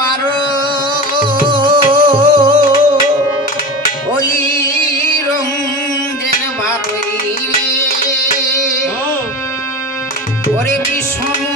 মারো। ওই রঙ্গের মারই রে ওরে বিষম